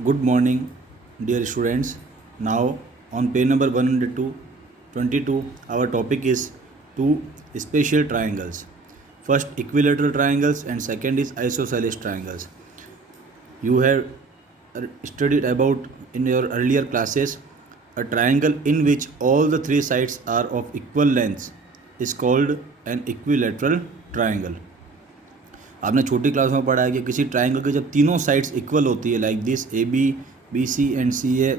Good morning, dear students. Now, on page number 122, our topic is two special triangles. First, equilateral triangles, and second is isosceles triangles. You have studied about in your earlier classes a triangle in which all the three sides are of equal length is called an equilateral triangle. आपने छोटी class में पढ़ा है कि किसी triangle के जब तीनों साइड्स इक्वल होती है like this A B B C and C A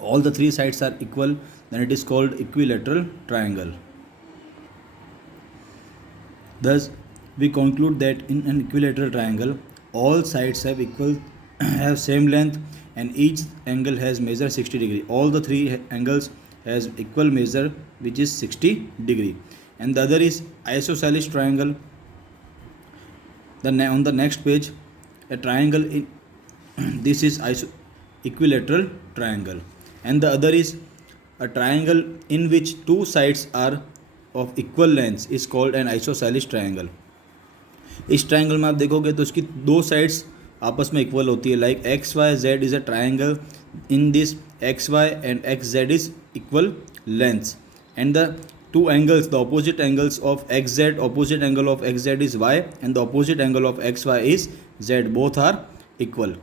all the three sides are equal, then it is called equilateral triangle. Thus we conclude that in an equilateral triangle all sides have same length and each angle has measure 60 degree. All the three angles has equal measure which is 60 degree. And the other is isosceles triangle. On the next page, a triangle in this is equilateral triangle, and the other is a triangle in which two sides are of equal length is called an isosceles triangle. इस triangle में आप देखोगे तो उसकी दो sides आपस में equal होती है like X Y Z is a triangle in this X Y and X Z is equal lengths and the two angles, the opposite angles of xz, opposite angle of xz is y and the opposite angle of xy is z, both are equal.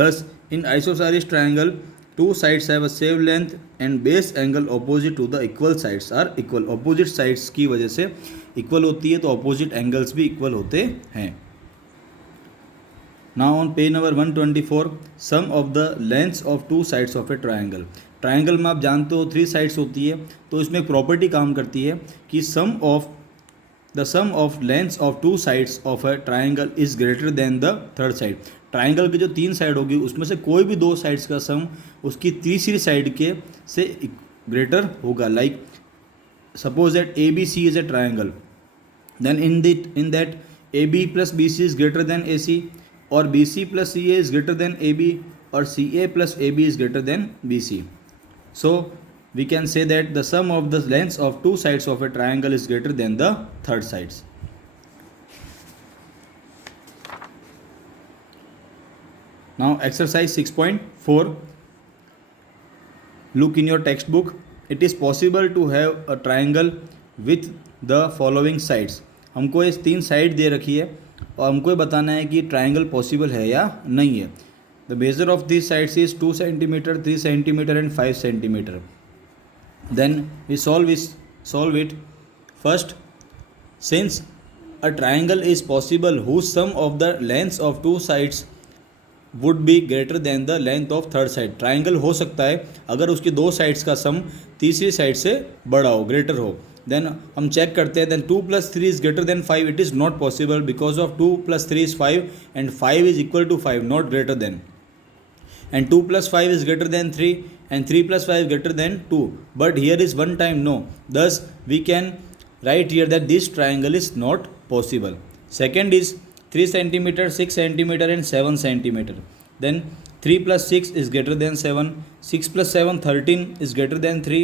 Thus in isosceles triangle two sides have a same length and base angle opposite to the equal sides are equal. opposite sides की वजह से equal होती है तो opposite angles भी equal होते हैं. Now on page number 124, sum of the lengths of two sides of a triangle. Triangle में आप जानते हो थ्री साइड्स होती है तो इसमें एक प्रॉपर्टी काम करती है कि sum of lengths of two sides of a triangle is greater than the third side. Triangle की जो तीन साइड होगी उसमें से कोई भी दो साइड्स का सम उसकी तीसरी साइड के से ग्रेटर होगा. Like suppose that A B C is a triangle, then in that A B plus B C is greater than A C, और B C plus C A is greater than A B, और C A plus A B is greater than B C. So we can say that the sum of the lengths of two sides of a triangle is greater than the third sides. Now exercise 6.4. Look in your textbook. It is possible to have a triangle with the following sides. हमको इस तीन side दे रखी है और हमको ये बताना है कि ट्राइंगल पॉसिबल है या नहीं है. The measure of these sides is 2 cm, 3 cm and 5 cm. Then we solve it. First, since a triangle is possible whose sum of the lengths of two sides would be greater than the length of third side. Triangle हो सकता है अगर उसकी दो sides का सम तीसरी side से बड़ा हो, ग्रेटर हो. देन हम चेक करते हैं, then 2 + 3 is greater than 5. It is not possible because of 2 + 3 is 5 and 5 is equal to 5, not greater than. And 2 + 5 is greater than 3 and 3 + 5 is greater than 2, but here is one time no. Thus we can write here that this triangle is not possible. Second is 3 cm, 6 cm and 7 cm. Then 3 + 6 is greater than 7, 6 + 7 13 is greater than 3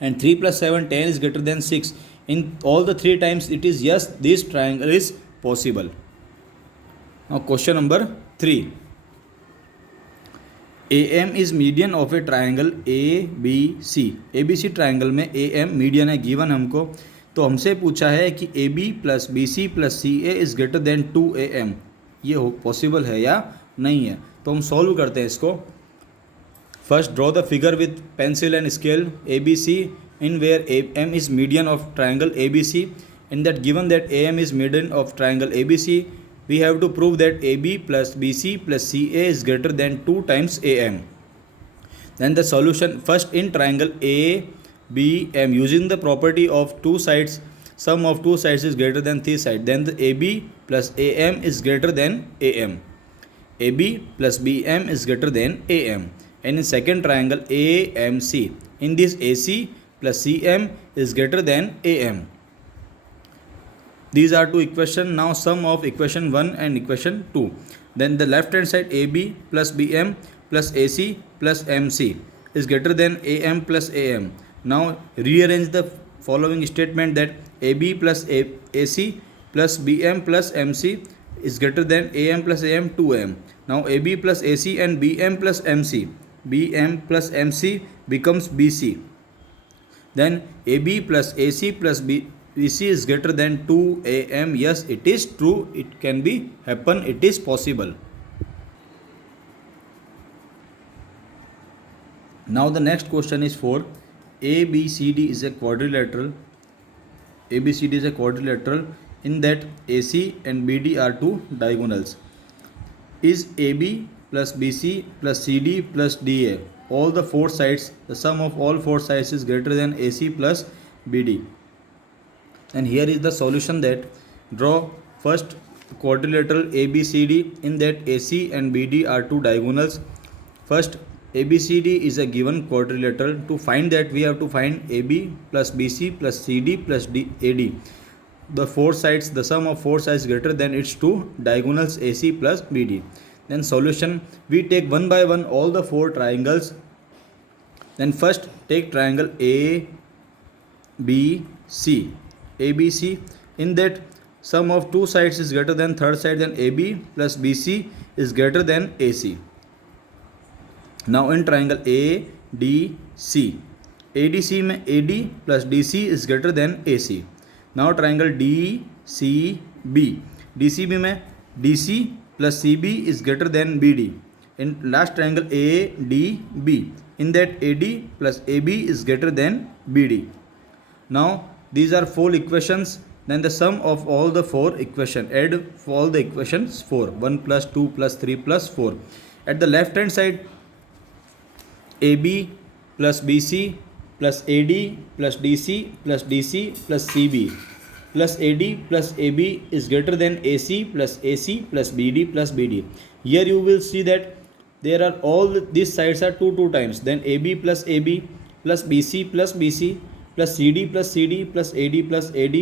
and 3 + 7 10 is greater than 6. In all the three times it is yes, this triangle is possible. Now question number 3. AM is median of a triangle ABC. ABC triangle में AM median है given हमको, तो हमसे पूछा है कि AB + BC + CA is greater then 2AM. ये हो पॉसिबल है या नहीं है. तो हम सॉल्व करते हैं इसको. First draw the figure with pencil and scale ABC in where AM is median of triangle ABC. In that given that AM is median of triangle ABC, we have to prove that AB plus BC plus CA is greater than 2 times AM. Then the solution, first in triangle ABM, using the property of two sides, sum of two sides is greater than three sides, then the AB plus AM is greater than AM. AB plus BM is greater than AM. And in second triangle AMC, in this AC plus CM is greater than AM. These are two equations. Now sum of equation 1 and equation 2. Then the left hand side AB plus BM plus AC plus MC is greater than AM plus AM. Now rearrange the following statement that AB plus AC plus BM plus MC is greater than AM plus AM 2AM. Now AB plus AC and BM plus MC. BM plus MC becomes BC. Then AB plus AC plus BC is greater than 2AM. Yes, it is true. It can be happen. It is possible. Now the next question is for ABCD is a quadrilateral. ABCD is a quadrilateral in that AC and BD are two diagonals. Is AB plus BC plus CD plus DA all the four sides, the sum of all four sides is greater than AC plus BD. And here is the solution, that draw first quadrilateral ABCD in that AC and BD are two diagonals. First, ABCD is a given quadrilateral. To find that, we have to find AB plus BC plus CD plus AD. The four sides, the sum of four sides greater than its two diagonals AC plus BD. Then solution, we take one by one all the four triangles. Then first take triangle ABC. ABC, in that sum of two sides is greater than third side, then AB plus BC is greater than AC. Now in triangle ADC, ADC में AD plus DC is greater than AC. Now triangle DCB, DCB में DC plus CB is greater than BD. In last triangle ADB, in that AD plus AB is greater than BD. Now these are four equations. Then the sum of all the four equations, add for all the equations 4, 1 plus 2 plus 3 plus 4. At the left hand side, AB plus BC plus AD plus DC plus DC plus CB plus AD plus AB is greater than AC plus AC plus BD plus BD. Here you will see that there are all these sides are 2 times. Then AB plus AB plus BC plus BC plus CD plus CD plus AD plus AD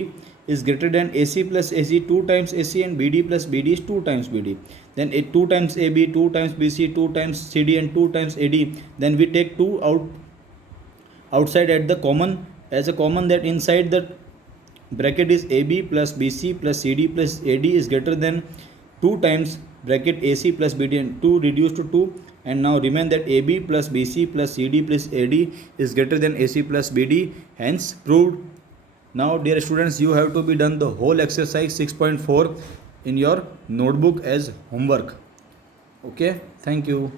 is greater than AC plus AC 2 times AC, and BD plus BD is 2 times BD. Then 2 times AB, 2 times BC, 2 times CD and 2 times AD. Then we take 2 outside at the common, as a common, that inside the bracket is AB plus BC plus CD plus AD is greater than 2 times bracket AC plus BD, and 2 reduced to 2, and now remain that AB plus BC plus CD plus AD is greater than AC plus BD, hence proved. Now dear students, you have to be done the whole exercise 6.4 in your notebook as homework. Okay, thank you.